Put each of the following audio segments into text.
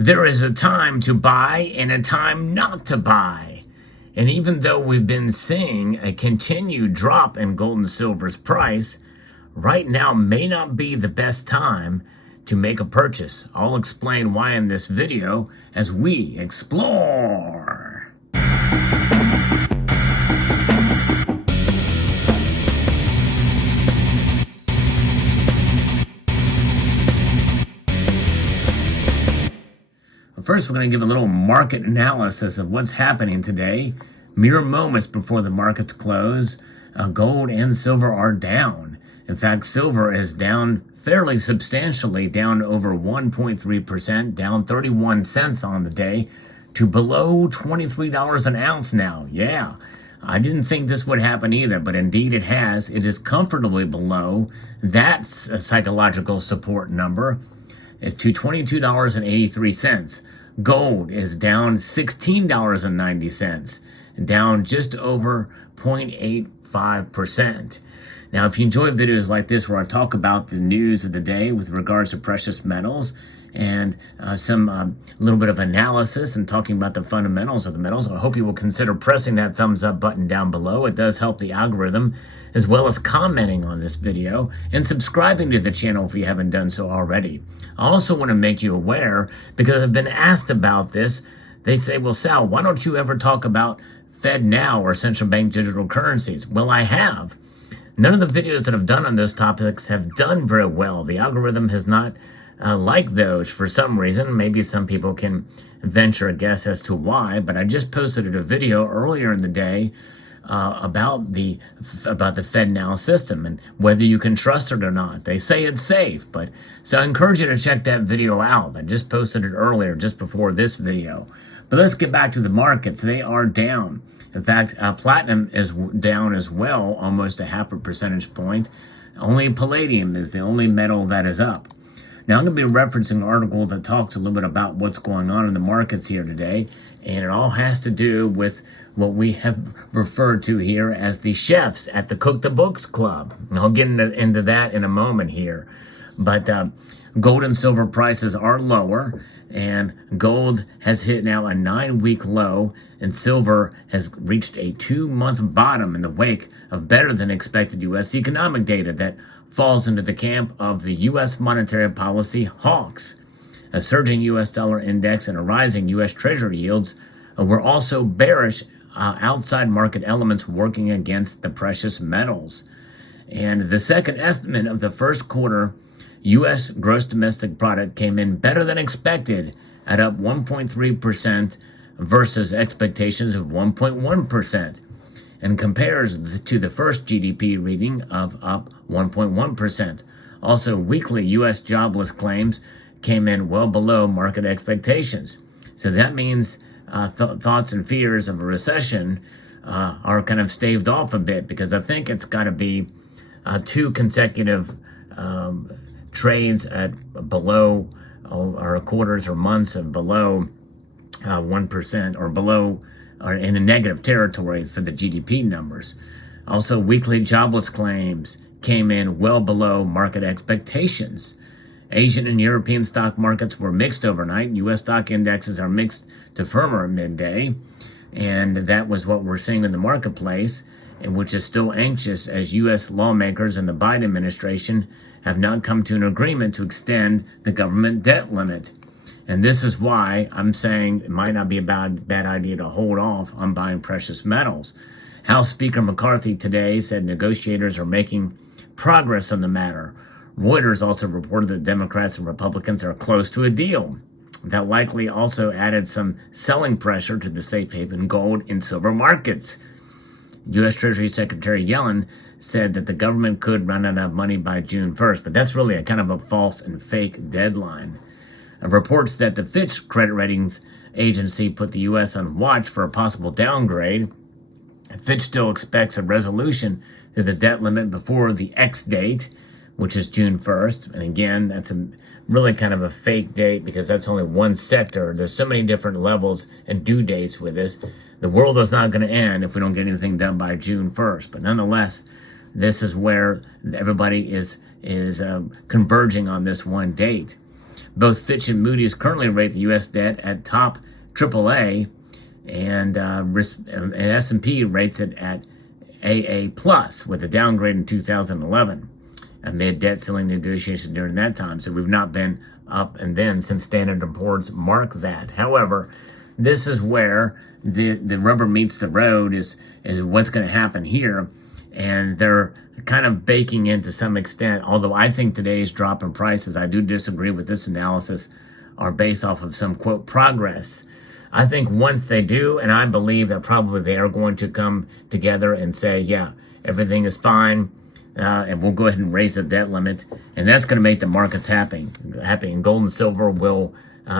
There is a time to buy and a time not to buy. And even though we've been seeing a continued drop in gold and silver's price, right now may not be the best time to make a purchase. I'll explain why in this video as we explore. First, we're going to give a little market analysis of what's happening today. Mere moments before the markets close, gold and silver are down. In fact, silver is down fairly substantially, down over 1.3%, down 31 cents on the day to below $23 an ounce now. Yeah, I didn't think this would happen either, but indeed it has. It is comfortably below that psychological support number to $22.83. Gold is down $16.90, down just over 0.85%. Now, if you enjoy videos like this where I talk about the news of the day with regards to precious metals and some little bit of analysis and talking about the fundamentals of the metals, I hope you will consider pressing that thumbs up button down below. It does help the algorithm, as well as commenting on this video and subscribing to the channel if you haven't done so already. I also want to make you aware, because I've been asked about this. They say, well, Sal, why don't you ever talk about FedNow or central bank digital currencies? Well, I have. None of the videos that I've done on those topics have done very well. The algorithm has not liked those for some reason. Maybe some people can venture a guess as to why, but I just posted a video earlier in the day about the FedNow system and whether you can trust it or not. They say it's safe, but so I encourage you to check that video out. I just posted it earlier, just before this video. But let's get back to the markets. They are down. In fact, platinum is down as well, almost a 0.5 percentage point. Only palladium is the only metal that is up. Now, I'm going to be referencing an article that talks a little bit about what's going on in the markets here today, and it all has to do with what we have referred to here as the chefs at the Cook the Books Club. And I'll get into that in a moment here. But gold and silver prices are lower, and gold has hit now a 9-week low, and silver has reached a 2-month bottom in the wake of better than expected U.S. economic data that falls into the camp of the U.S. monetary policy hawks. A surging U.S. dollar index and a rising U.S. Treasury yields were also bearish outside market elements working against the precious metals. And the second estimate of the first quarter U.S. gross domestic product came in better than expected at up 1.3% versus expectations of 1.1%. and compares to the first GDP reading of up 1.1%. Also, weekly U.S. jobless claims came in well below market expectations. So that means thoughts and fears of a recession are kind of staved off a bit, because I think it's got to be 2 consecutive trades at below or quarters or months of below 1% or below or in a negative territory for the GDP numbers. Also, weekly jobless claims came in well below market expectations. Asian and European stock markets were mixed overnight. U.S. stock indexes are mixed to firmer at midday. And that was what we're seeing in the marketplace, which is still anxious as U.S. lawmakers and the Biden administration have not come to an agreement to extend the government debt limit. And this is why I'm saying it might not be a bad idea to hold off on buying precious metals. House Speaker McCarthy today said negotiators are making progress on the matter. Reuters also reported that Democrats and Republicans are close to a deal. That likely also added some selling pressure to the safe haven gold and silver markets. U.S. Treasury Secretary Yellen said that the government could run out of money by June 1st, but that's really a kind of a false and fake deadline. Reports that the Fitch credit ratings agency put the U.S. on watch for a possible downgrade. Fitch still expects a resolution to the debt limit before the X date, which is June 1st. And again, that's a really kind of a fake date, because that's only one sector. There's so many different levels and due dates with this. The world is not going to end if we don't get anything done by June 1st. But nonetheless, this is where everybody is converging on this one date. Both Fitch and Moody's currently rate the U.S. debt at top AAA, and S&P rates it at AA plus with a downgrade in 2011 amid debt ceiling negotiations during that time. So we've not been up and then since Standard & Poor's marked that. However, this is where the rubber meets the road is what's going to happen here. And they're kind of baking in to some extent, although I think today's drop in prices, I do disagree with this analysis, are based off of some, quote, progress. I think once they do, and I believe that probably they are going to come together and say, yeah, everything is fine, and we'll go ahead and raise the debt limit, and that's going to make the markets happy. And gold and silver will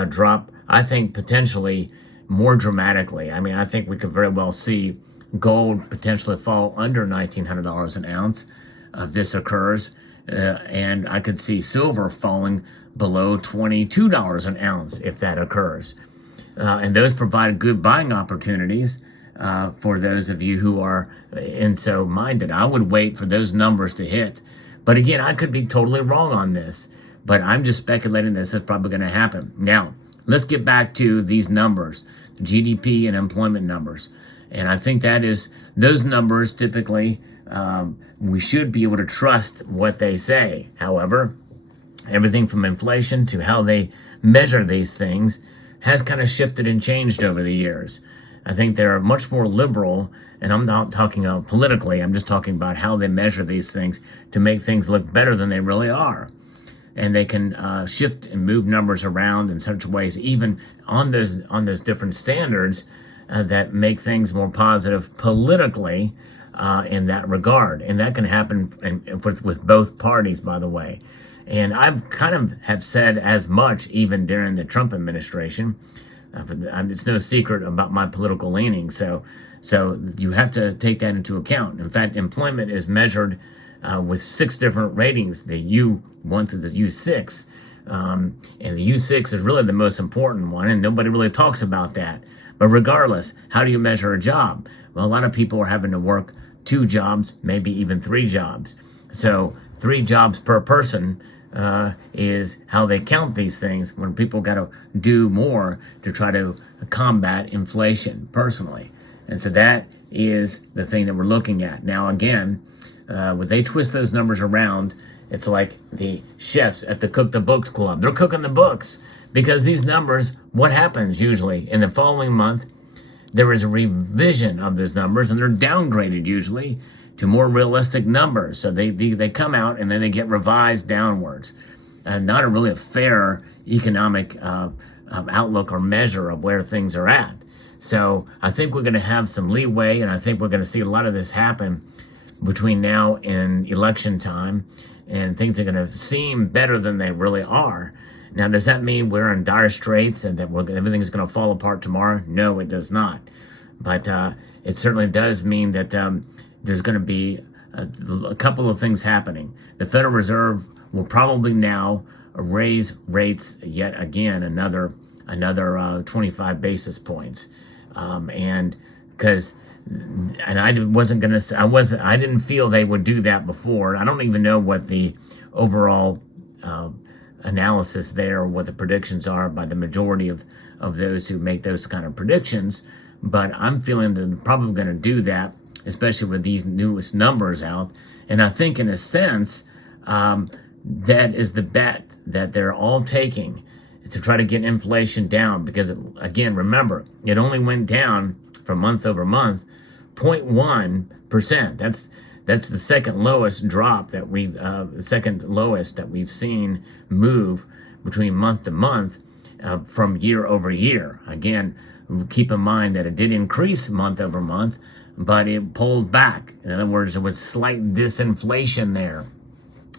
drop, I think, potentially more dramatically. I mean, I think we could very well see gold potentially fall under $1,900 an ounce if this occurs, and I could see silver falling below $22 an ounce if that occurs. And those provide good buying opportunities for those of you who are so minded. I would wait for those numbers to hit. But again, I could be totally wrong on this, but I'm just speculating this is probably going to happen. Now, let's get back to these numbers, GDP and employment numbers. And I think that is, those numbers typically, we should be able to trust what they say. However, everything from inflation to how they measure these things has kind of shifted and changed over the years. I think they're much more liberal, and I'm not talking politically, I'm just talking about how they measure these things to make things look better than they really are. And they can shift and move numbers around in such ways, even on those different standards, that make things more positive politically in that regard. And that can happen with both parties, by the way. And I've kind of have said as much even during the Trump administration. It's no secret about my political leaning. So you have to take that into account. In fact, employment is measured with 6 different ratings, the U1 through the U6. And the U6 is really the most important one, and nobody really talks about that. But regardless, how do you measure a job? Well, a lot of people are having to work 2 jobs, maybe even 3 jobs. So 3 jobs per person is how they count these things when people got to do more to try to combat inflation personally. And so that is the thing that we're looking at. Now, again, when they twist those numbers around, it's like the chefs at the Cook the Books Club. They're cooking the books because these numbers, what happens usually in the following month, there is a revision of those numbers and they're downgraded usually to more realistic numbers. So they come out and then they get revised downwards. Not a really a fair economic outlook or measure of where things are at. So I think we're going to have some leeway, and I think we're going to see a lot of this happen between now and election time, and things are going to seem better than they really are. Now, does that mean we're in dire straits and that everything is going to fall apart tomorrow? No, it does not. But it certainly does mean that there's going to be a couple of things happening. The Federal Reserve will probably now raise rates yet again, another 25 basis points, and because. And I wasn't going to say, I didn't feel they would do that before. I don't even know what the overall analysis there, or what the predictions are by the majority of those who make those kind of predictions. But I'm feeling that they're probably going to do that, especially with these newest numbers out. And I think in a sense, that is the bet that they're all taking to try to get inflation down. Because, again, remember, it only went down from month over month, 0.1%. That's the second lowest drop that we've seen move between month to month from year over year. Again, keep in mind that it did increase month over month, but it pulled back. In other words, there was slight disinflation there.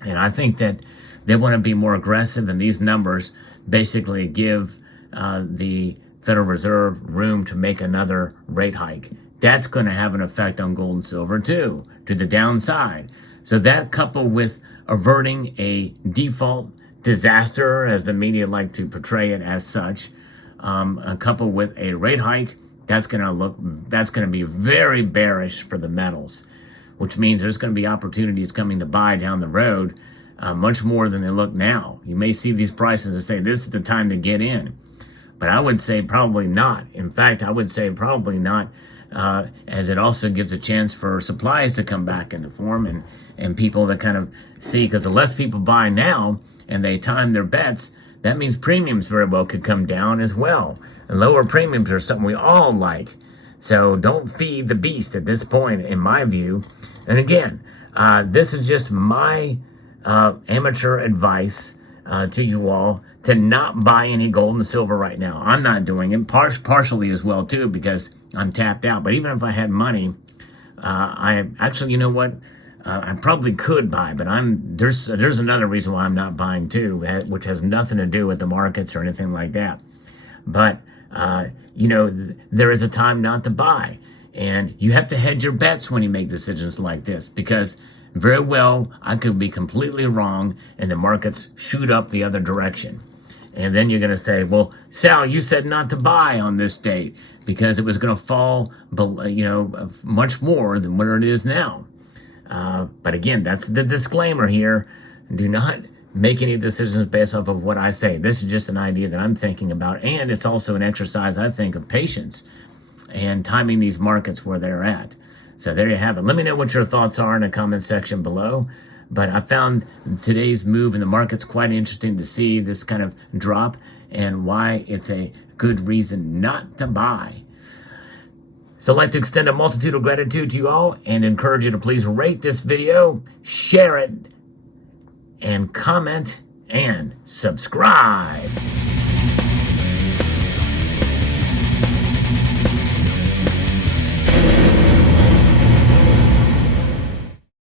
And I think that they want to be more aggressive, and these numbers basically give the Federal Reserve room to make another rate hike. That's going to have an effect on gold and silver too, to the downside. So that, coupled with averting a default disaster, as the media like to portray it as such, coupled with a rate hike, that's going to be very bearish for the metals, which means there's going to be opportunities coming to buy down the road much more than they look now. You may see these prices and say, this is the time to get in. But I would say probably not. In fact, I would say probably not, as it also gives a chance for supplies to come back into form and people to kind of see, because the less people buy now and they time their bets, that means premiums very well could come down as well. And lower premiums are something we all like. So don't feed the beast at this point, in my view. And again, this is just my amateur advice to you all to not buy any gold and silver right now. I'm not doing it, partially as well too, because I'm tapped out. But even if I had money, I actually, you know what? I probably could buy, but there's another reason why I'm not buying too, which has nothing to do with the markets or anything like that. But there is a time not to buy, and you have to hedge your bets when you make decisions like this, because very well I could be completely wrong and the markets shoot up the other direction. And then you're going to say, well, Sal, you said not to buy on this date because it was going to fall, much more than where it is now. But again, that's the disclaimer here. Do not make any decisions based off of what I say. This is just an idea that I'm thinking about. And it's also an exercise, I think, of patience and timing these markets where they're at. So there you have it. Let me know what your thoughts are in the comment section below. But I found today's move in the market's quite interesting to see this kind of drop and why it's a good reason not to buy. So I'd like to extend a multitude of gratitude to you all and encourage you to please rate this video, share it, and comment and subscribe.